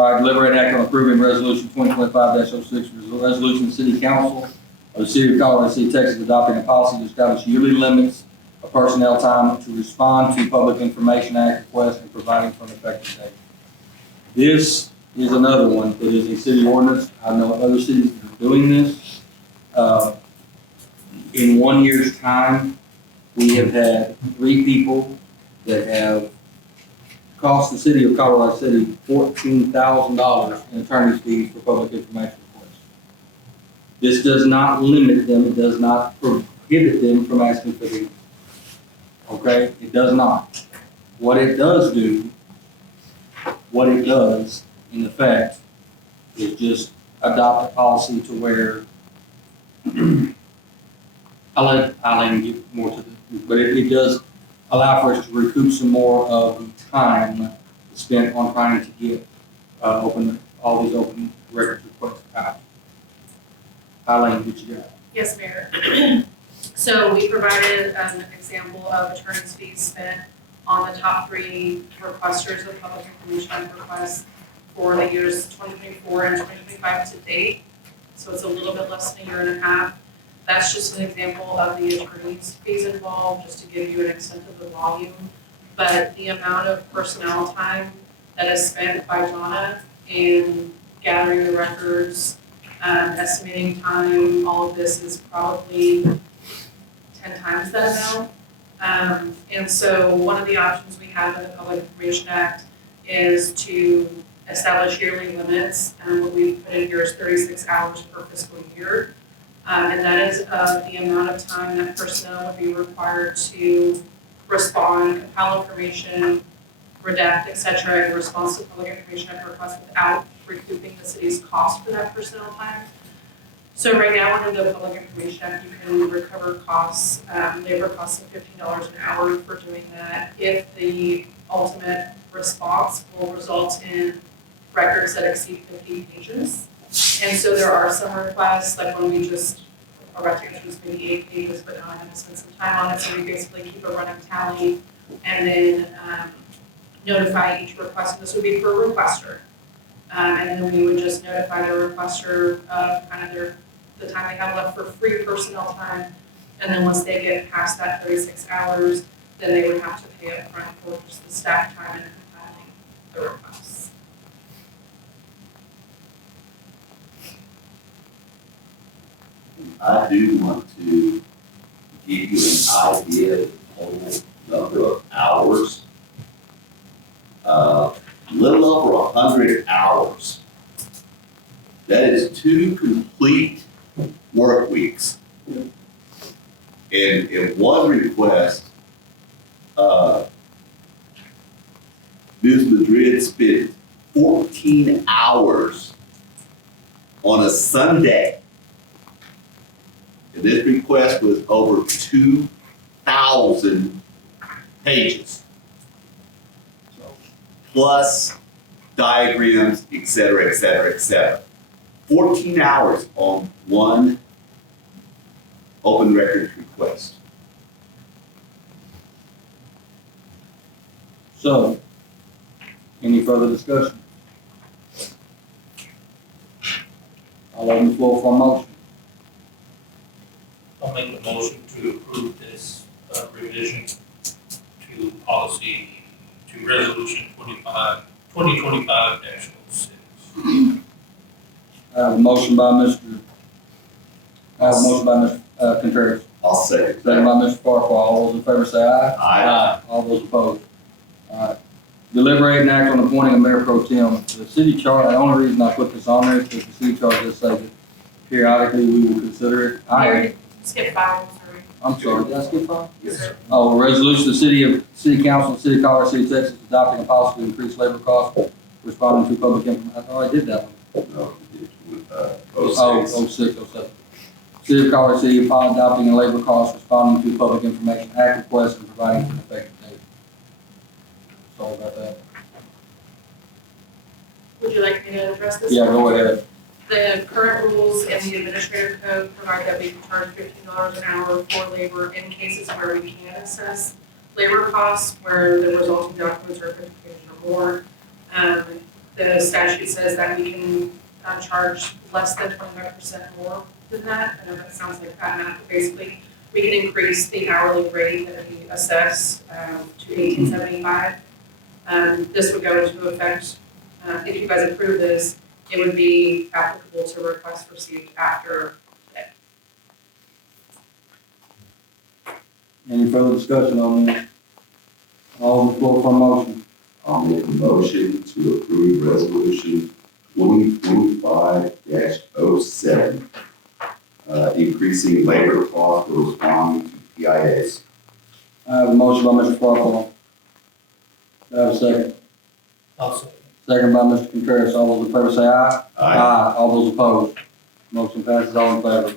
All right, deliberate and act on approving resolution 2025-06, resolution of the City Council of the City of Colorado City, Texas, adopting a policy to establish yearly limits of personnel time to respond to Public Information Act requests and providing for an effective date. This is another one that is a city ordinance. I know other cities that are doing this. In 1 year's time, we have had 3 people that have cost the City of Colorado City $14,000 in attorney's fees for public information requests. This does not limit them. It does not prohibit them from asking for these. Okay? It does not. What it does do, in effect, is just adopt a policy to where I'll let Eileen get more to this, but it does allow for us to recoup some more of the time spent on trying to get all these open records requests out. Eileen, what you got? Yes, Mayor. So we provided an example of attorney's fees spent on the top 3 requesters of public information act requests for the years 2024 and 2025 to date. So it's a little bit less than a year and a half. That's just an example of the attorney's fees involved, just to give you an extent of the volume. But the amount of personnel time that is spent by Donna in gathering the records, estimating time, all of this is probably 10 times that amount. And so one of the options we have in the Public Information Act is to establish yearly limits, and what we put in here is 36 hours per fiscal year. And that is the amount of time that personnel would be required to respond, compile information, redact, etc., in response to public information act requests without recouping the city's cost for that personnel time. So right now, under the Public Information Act, you can recover costs, labor costs of $15 an hour for doing that if the ultimate response will result in records that exceed 50 pages. And so there are some requests, like when we just, our records was maybe 8 pages, but now I have to spend some time on it, so we basically keep a running tally and then notify each request. And this would be per requester. And then we would just notify the requester of kind of the time they have left for free personnel time. And then once they get past that 36 hours, then they would have to pay up front for just the staff time and compiling the requests. I do want to give you an idea of the total number of hours. Little over 100 hours. That is 2 complete work weeks. And in one request, Ms. Madrid spent 14 hours on a Sunday. And this request was over 2,000 pages. Plus diagrams, et cetera, et cetera, et cetera. 14 hours on one open records request. So, any further discussion? I'll open the floor for a motion. I'll make the motion to approve this revision to policy, to resolution 2025-06. I have a motion by Mr. Contreras. I'll second Second by that. Mr. Farquhar. All those in favor say aye. Aye. All those opposed. All right. Deliberate and act on appointing a mayor pro tem. The city charter, the only reason I put this on there is because the city charter just says that periodically we will consider it. Skip 5, sorry. I'm sorry, did I skip 5? Yes, sir. Oh, a resolution of the City Council of the City of Colorado City, Texas, adopting a policy to increase labor costs responding to public information. I thought I did that one. No, it's with, 06, 07. City of Colorado City adopting a labor cost responding to Public Information Act requests and providing for an effective date. Sorry about that. Would you like me to address this? Yeah, go ahead. The current rules in the administrative code provide that we can charge $15 an hour for labor in cases where we can assess labor costs, where the resulting documents are 50 pages or more. the statute says that we can charge less than 25% more than that. I know that sounds like that math, but basically, we can increase the hourly rate that we assess to $18.75. This would go into effect, if you guys approve this, it would be applicable to requests received after today. Any further discussion on this? All on the floor for a motion. I'll make a motion to approve resolution 2025-07, increasing labor cost for responding to PIAs. I have a motion by Mr. Farquhar. Do I have a second? I'll second. Second by Mr. Contreras. All those in favor say aye. All those opposed. Motion passes. All in favor.